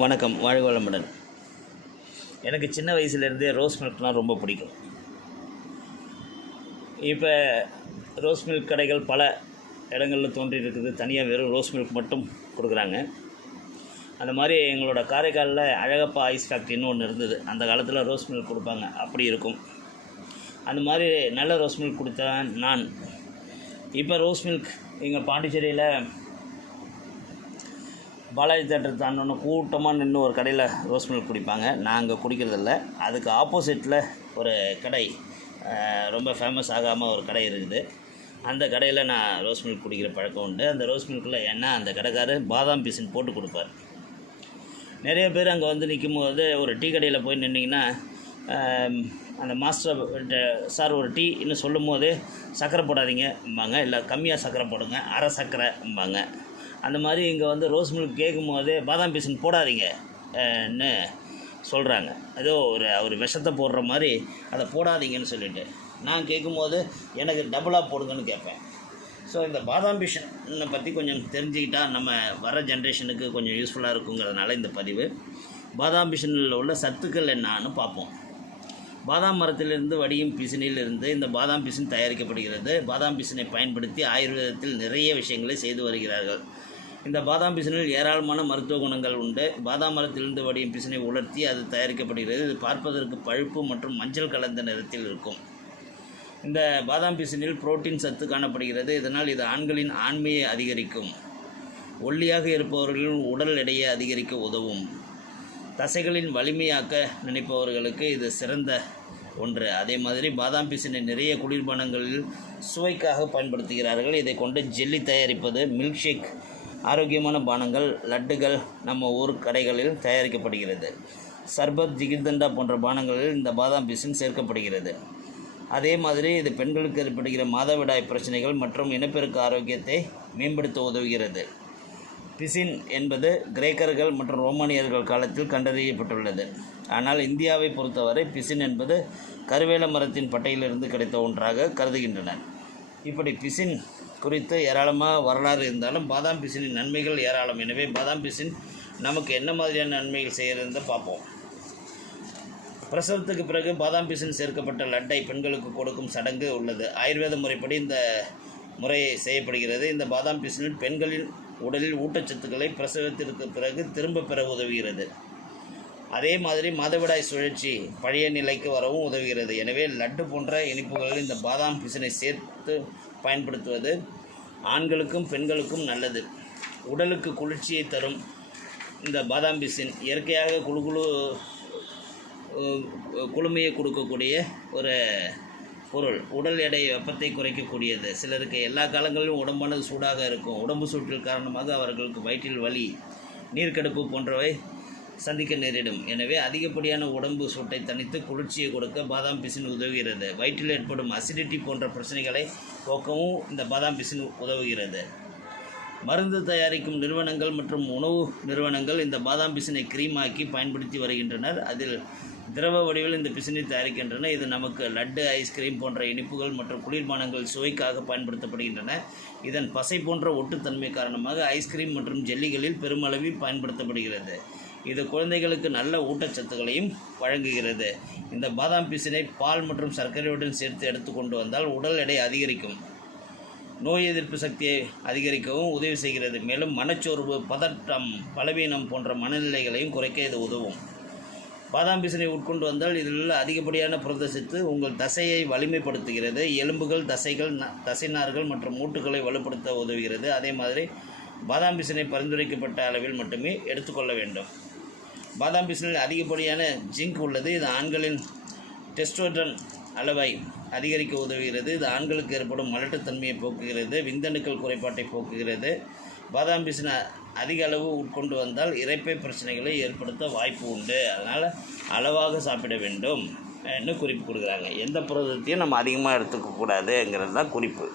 வணக்கம் வாழ்க வளமுடன். எனக்கு சின்ன வயசுலேருந்தே ரோஸ் மில்க்னால் ரொம்ப பிடிக்கும். இப்போ ரோஸ் மில்க் கடைகள் பல இடங்களில் தோன்றி இருக்குது தனியாக வெறும் ரோஸ் மில்க் மட்டும் கொடுக்குறாங்க. அந்த மாதிரி எங்களோட காரைக்காலில் அழகப்பா ஐஸ் ஃபேக்ட்ரின்னு ஒன்று இருந்தது. அந்த காலத்தில் ரோஸ் மில்க் கொடுப்பாங்க. அப்படி இருக்கும். அந்த மாதிரி நல்ல ரோஸ் மில்க் கொடுத்தேன் நான். இப்போ ரோஸ் மில்க் எங்கள் பாண்டிச்சேரியில் பாலாஜி தேட்டர் தாண்டோன்னு கூட்டமாக நின்று ஒரு கடையில் ரோஸ் மில்க் குடிப்பாங்க. நான் அங்கே குடிக்கிறதில்ல. அதுக்கு ஆப்போசிட்டில் ஒரு கடை ரொம்ப ஃபேமஸ் ஆகாமல் ஒரு கடை இருக்குது. அந்த கடையில் நான் ரோஸ் மில்க் குடிக்கிற பழக்கம் உண்டு. அந்த ரோஸ் மில்கில் என்ன அந்த கடைக்காரர் பாதாம் பீசன் போட்டு கொடுப்பார். நிறைய பேர் அங்கே வந்து நிற்கும் போது ஒரு டீ கடையில் போய் நின்றிங்கன்னா அந்த மாஸ்டர் சார் ஒரு டீ இன்னும் சொல்லும் போது சர்க்கரை போடாதீங்கம்பாங்க. இல்லை கம்மியாக சர்க்கரை போடுங்க அரை சர்க்கரைம்பாங்க அந்த மாதிரி இங்கே வந்து ரோஸ் மில்க் கேட்கும் போதே பாதாம் பீசன் போடாதீங்கன்னு சொல்கிறாங்க ஏதோ ஒரு அவர் விஷத்தை போடுற மாதிரி அதை போடாதீங்கன்னு சொல்லிட்டு. நான் கேட்கும்போது எனக்கு டபுளாக போடுங்கன்னு கேட்பேன். ஸோ இந்த பாதாம் பிஷனை பற்றி கொஞ்சம் தெரிஞ்சுக்கிட்டால் நம்ம வர ஜென்ரேஷனுக்கு கொஞ்சம் யூஸ்ஃபுல்லாக இருக்குங்கிறதுனால இந்த பதிவு. பாதாம் பிஷனில் உள்ள சத்துக்கள் என்னான்னு பார்ப்போம். பாதாம் மரத்திலிருந்து வடியும் பிசினிலிருந்து இந்த பாதாம் பிசின் தயாரிக்கப்படுகிறது. பாதாம் பிசினை பயன்படுத்தி ஆயுர்வேதத்தில் நிறைய விஷயங்களை செய்து வருகிறார்கள். இந்த பாதாம் பிசினில் ஏராளமான மருத்துவ குணங்கள் உண்டு. பாதாம் மரத்திலிருந்து வடியும் பிசினை உலர்த்தி அது தயாரிக்கப்படுகிறது. இது பார்ப்பதற்கு பழுப்பு மற்றும் மஞ்சள் கலந்த நிறத்தில் இருக்கும். இந்த பாதாம் பிசினில் புரோட்டீன் சத்து காணப்படுகிறது. இதனால் இது ஆண்களின் ஆண்மையை அதிகரிக்கும். ஒல்லியாக இருப்பவர்களின் உடல் எடையை அதிகரிக்க உதவும். தசைகளின் வலிமையாக்க நினைப்பவர்களுக்கு இது சிறந்த ஒன்று. அதே மாதிரி பாதாம் பிசினை நிறைய குளிர்பானங்களில் சுவைக்காக பயன்படுத்துகிறார்கள். இதை கொண்டு ஜெல்லி தயாரிப்பது மில்க் ஷேக் ஆரோக்கியமான பானங்கள் லட்டுகள் நம்ம ஊர் கடைகளில் தயாரிக்கப்படுகிறது. சர்பத் ஜிகிர்தண்டா போன்ற பானங்களில் இந்த பாதாம் பிசின் சேர்க்கப்படுகிறது. அதே மாதிரி இது பெண்களுக்கு ஏற்படுகிற மாதவிடாய் பிரச்சனைகள் மற்றும் இனப்பெருக்க ஆரோக்கியத்தை மேம்படுத்த உதவுகிறது. பிசின் என்பது கிரேக்கர்கள் மற்றும் ரோமானியர்கள் காலத்தில் கண்டறியப்பட்டுள்ளது. ஆனால் இந்தியாவை பொறுத்தவரை பிசின் என்பது கருவேல மரத்தின் பட்டையிலிருந்து கிடைத்த ஒன்றாக கருதுகின்றனர். இப்படி பிசின் குறித்து ஏராளமாக வரலாறு இருந்தாலும் பாதாம் பிசினின் நன்மைகள் ஏராளம். எனவே பாதாம் பிசின் நமக்கு என்ன மாதிரியான நன்மைகள் செய்கிறது பார்ப்போம். பிரசவத்துக்கு பிறகு பாதாம் பிசின் சேர்க்கப்பட்ட லட்டை பெண்களுக்கு கொடுக்கும் சடங்கு உள்ளது. ஆயுர்வேத முறைப்படி இந்த முறை செய்யப்படுகிறது. இந்த பாதாம் பிசினில் பெண்களின் உடலில் ஊட்டச்சத்துக்களை பிரசவத்திற்கு பிறகு திரும்ப பெற உதவுகிறது. அதே மாதிரி மாதவிடாய் சுழற்சி பழைய நிலைக்கு வரவும் உதவுகிறது. எனவே லட்டு போன்ற இனிப்புகளில் இந்த பாதாம் பிசினை சேர்த்து பயன்படுத்துவது ஆண்களுக்கும் பெண்களுக்கும் நல்லது. உடலுக்கு குளிர்ச்சியை தரும் இந்த பாதாம் பிசின் இயற்கையாக குழு குழு குளுமையை கொடுக்கக்கூடிய ஒரு பொருள் உடல் எடை வெப்பத்தை குறைக்கக்கூடியது. சிலருக்கு எல்லா காலங்களிலும் உடம்பானது சூடாக இருக்கும். உடம்பு சூட்டில் காரணமாக அவர்களுக்கு வயிற்றில் வலி நீர்க்கடுப்பு போன்றவை சந்திக்க நேரிடும். எனவே அதிகப்படியான உடம்பு சூட்டை தணித்து குளிர்ச்சியை கொடுக்க பாதாம் பிசின் உதவுகிறது. வயிற்றில் ஏற்படும் அசிடிட்டி போன்ற பிரச்சனைகளை போக்கவும் இந்த பாதாம் பிசின் உதவுகிறது. மருந்து தயாரிக்கும் நிறுவனங்கள் மற்றும் உணவு நிறுவனங்கள் இந்த பாதாம் பிசினை கிரீமாக்கி பயன்படுத்தி வருகின்றனர். அதில் திரவ வடிவில் இந்த பிசினை தயாரிக்கின்றன. இது நமக்கு லட்டு ஐஸ்கிரீம் போன்ற இனிப்புகள் மற்றும் குளிர்பானங்கள் சுவைக்காக பயன்படுத்தப்படுகின்றன. இதன் பசை போன்ற ஒட்டுத்தன்மை காரணமாக ஐஸ்கிரீம் மற்றும் ஜெல்லிகளில் பெருமளவில் பயன்படுத்தப்படுகிறது. இது குழந்தைகளுக்கு நல்ல ஊட்டச்சத்துக்களையும் வழங்குகிறது. இந்த பாதாம் பிசினை பால் மற்றும் சர்க்கரையுடன் சேர்த்து எடுத்துக்கொண்டு வந்தால் உடல் எடை அதிகரிக்கும். நோய் எதிர்ப்பு சக்தியை அதிகரிக்கவும் உதவி செய்கிறது. மேலும் மனச்சோர்வு பதட்டம் பலவீனம் போன்ற மனநிலைகளையும் குறைக்க இது உதவும். பாதாம் பீசனை உட்கொண்டு வந்தால் இதில் உள்ள அதிகப்படியான புரதச்சத்து உங்கள் தசையை வலிமைப்படுத்துகிறது. எலும்புகள் தசைகள் ந- தசைநார்கள் மற்றும் மூட்டுகளை வலுப்படுத்த உதவுகிறது. அதே மாதிரி பாதாம் பீசனை பரிந்துரைக்கப்பட்ட அளவில் மட்டுமே எடுத்துக்கொள்ள வேண்டும். பாதாம் பீசனில் அதிகப்படியான ஜிங்க் உள்ளது. இது ஆண்களின் டெஸ்டோட்ரன் அளவை அதிகரிக்க உதவுகிறது. இது ஆண்களுக்கு ஏற்படும் மலட்டுத்தன்மையை போக்குகிறது விந்தணுக்கள் குறைபாட்டை போக்குகிறது. பாதாம் பிசினை அதிக அளவு உட்கொண்டு வந்தால் இறைப்பை பிரச்சனைகளை ஏற்படுத்த வாய்ப்பு உண்டு. அதனால் அளவாக சாப்பிட வேண்டும் என்று குறிப்பு கொடுக்குறாங்க. எந்த புரதத்தையும் நம்ம அதிகமாக எடுத்துக்கக்கூடாதுங்கிறது தான் குறிப்பு.